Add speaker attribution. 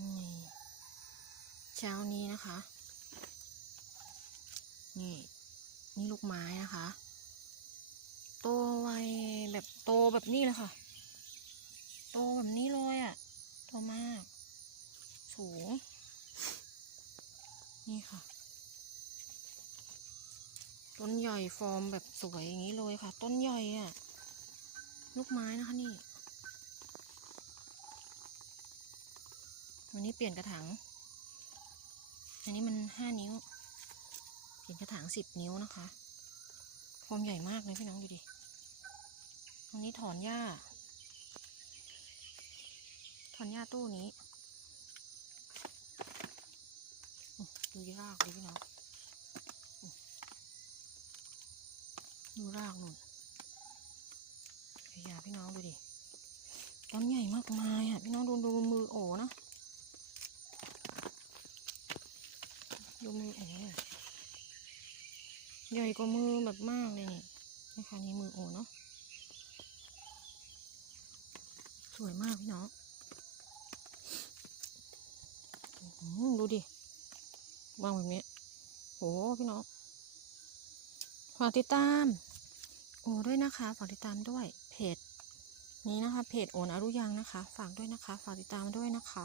Speaker 1: นี่เช้านี้นะคะ นี่ นี่ลูกไม้นะคะ โตไวแบบโตแบบนี้เลยค่ะ โตแบบนี้เลยอะ่ะ โตมาก สูง นี่ค่ะ ต้นใหญ่ฟอร์มแบบสวยอย่างนี้เลยค่ะ ต้นใหญ่อะ่ะ ลูกไม้นะคะนี่ วันนี้เปลี่ยนกระถางอันนี้มันห้านิ้ว เปลี่ยนกระถางสิบนิ้วนะคะฟอร์มใหญ่มากเลยพี่น้องดูดิตรงนี้ถอนหญ้า ถอนหญ้าตู้นี้ดูรากดิพี่น้องดูรากนุ่นพยาพี่น้องดูดิต้นใหญ่มากมายอะพี่น้องดูดูมือโอนะ ดูมือโอหน่อยใหญ่กว่ามือแบบมากเลยนี่นะคะนี่มือโอเนาะสวยมากพี่น้องดูดิวางแบบนี้โอ้พี่น้องฝากติดตาม โอ้ด้วยนะคะฝากติดตามด้วยเพจนี้นะคะเพจโอนอรุยังนะคะ ฝากด้วยนะคะ ฝากติดตามด้วยนะคะ